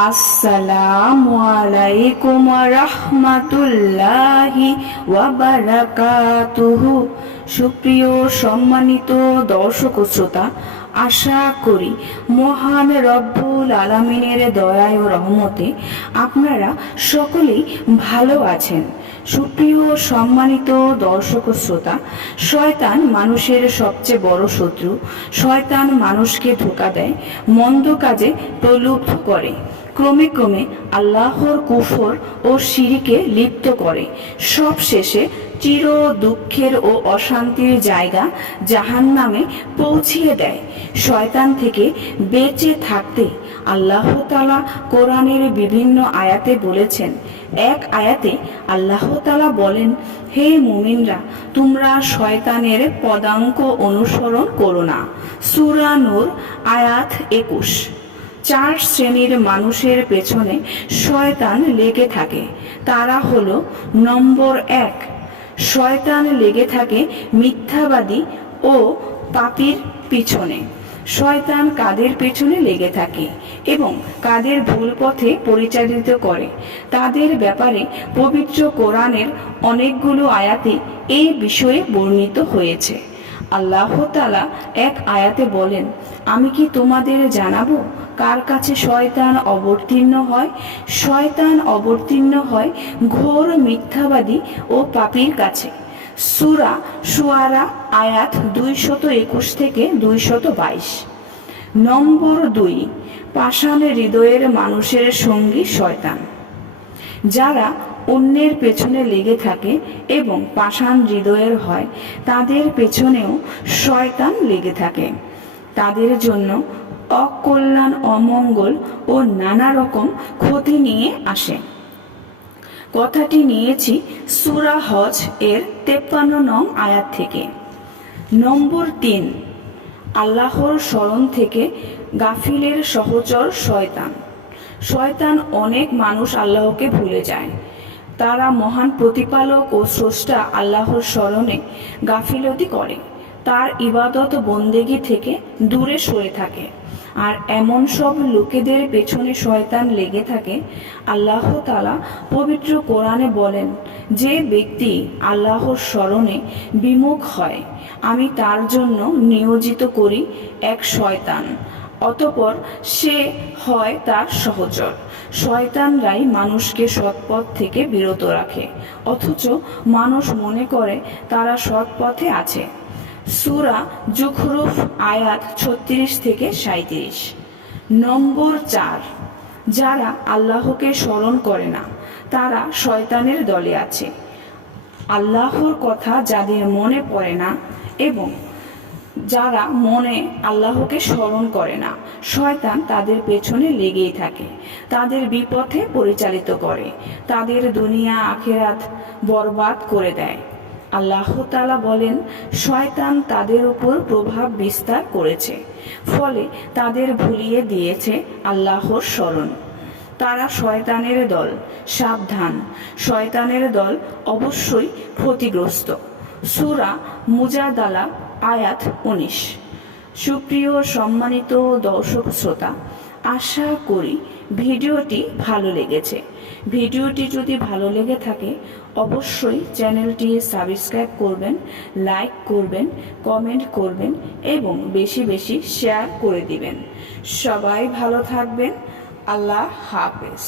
আসসালামু আলাইকুম রাহমাতুল্লাহি ওয়া বারাকাতুহু। সুপ্রিয় সম্মানিত দর্শক ও শ্রোতা, আশা করি মহান রব্বুল আলামিনের দয়ায় ও রহমতে আপনারা সকলেই ভালো আছেন। সুপ্রিয় সম্মানিত দর্শক ও শ্রোতা, শয়তান মানুষের সবচেয়ে বড় শত্রু। শয়তান মানুষকে ধোঁকা দেয়, মন্দ কাজে প্রলুব্ধ করে, ক্রমে ক্রমে আল্লাহর কুফর ও শিরকে লিপ্ত করে, সব শেষে চির দুঃখের ও অশান্তির জায়গা জাহান্নামে পৌঁছিয়ে দেয়। শয়তান থেকে বেঁচে থাকতে আল্লাহ তাআলা কোরআনের বিভিন্ন আয়াতে বলেছেন। এক আয়াতে আল্লাহ তাআলা বলেন, হে মুমিনরা, তোমরা শয়তানের পদাঙ্ক অনুসরণ করো না। সূরা নূর আয়াত 21। 4 শ্রেণীর মানুষের পেছনে শয়তান লেগে থাকে। তারা হলো: নম্বর 1, শয়তান লেগে থাকে মিথ্যাবাদী ও পাপীর পিছনে। শয়তান কাদের পেছনে লেগে থাকে এবং কাদের ভুল পথে পরিচালিত করে, তাদের ব্যাপারে পবিত্র কোরআনের অনেকগুলো আয়াতে এই বিষয়ে বর্ণিত হয়েছে। আল্লাহ তাআলা এক আয়াতে বলেন, আমি কি তোমাদের জানাবো কার কাছে শয়তান অবতীর্ণ হয়? শয়তান অবতীর্ণ হয় ঘোর মিথ্যাবাদী ও পাপীর কাছে। সূরা শুআরা আয়াত 221 থেকে 222। নম্বর 2, পাষাণ হৃদয়ের মানুষের সঙ্গী শয়তান। যারা অন্যের পেছনে লেগে থাকে এবং পাষাণ হৃদয়ের হয়, তাদের পেছনেও শয়তান লেগে থাকে। তাদের জন্য অকল্যাণ, অমঙ্গল ও নানা রকম ক্ষতি নিয়ে আসে। কথাটি নিয়েছি সূরা হজ এর 53 নং আয়াত থেকে। নম্বর 3, আল্লাহর স্মরণ থেকে গাফিলের সহচর শয়তান। শয়তান অনেক মানুষ আল্লাহকে ভুলে যায়। তারা মহান প্রতিপালক ও স্রষ্টা আল্লাহর স্মরণে গাফিলতি করে, তার ইবাদত বন্দেগী থেকে দূরে সরে থাকে। আর এমন সব লোকেদের পেছনে শয়তান লেগে থাকে। আল্লাহ তাআলা পবিত্র কোরআনে বলেন, যে ব্যক্তি আল্লাহর স্মরণে বিমুখ হয়, আমি তার জন্য নিয়োজিত করি এক শয়তান, অতঃপর সে হয় তার সহচর। শয়তানরাই মানুষকে সৎপথ থেকে বিরত রাখে, অথচ মানুষ মনে করে তারা সৎ পথে আছে। সূরা যুখরুফ আয়াত 36 থেকে 37। নম্বর 4, যারা আল্লাহকে স্মরণ করে না, তারা শয়তানের দলে আছে। আল্লাহর কথা যাদের মনে পড়ে না এবং যারা মনে আল্লাহকে স্মরণ করে না, শয়তান তাদের পেছনে লেগেই থাকে, তাদের বিপথে পরিচালিত করে, তাদের দুনিয়া আখিরাত বরবাদ করে দেয়। আল্লাহ তাআলা বলেন, শয়তান তাদের উপর প্রভাব বিস্তার করেছে, ফলে তাদের ভুলিয়ে দিয়েছে আল্লাহর স্মরণ। তারা শয়তানের দল, সাবধান, শয়তানের দল অবশ্যই ক্ষতিগ্রস্ত। সূরা মুজাদালা আয়াত 19। সুপ্রিয় সম্মানিত দর্শক শ্রোতা, আশা করি ভিডিওটি ভালো লেগেছে। ভিডিওটি যদি ভালো লেগে থাকে অবশ্যই চ্যানেলটি সাবস্ক্রাইব করবেন, লাইক করবেন, কমেন্ট করবেন এবং বেশি বেশি শেয়ার করে দিবেন। সবাই ভালো থাকবেন। আল্লাহ হাফেজ।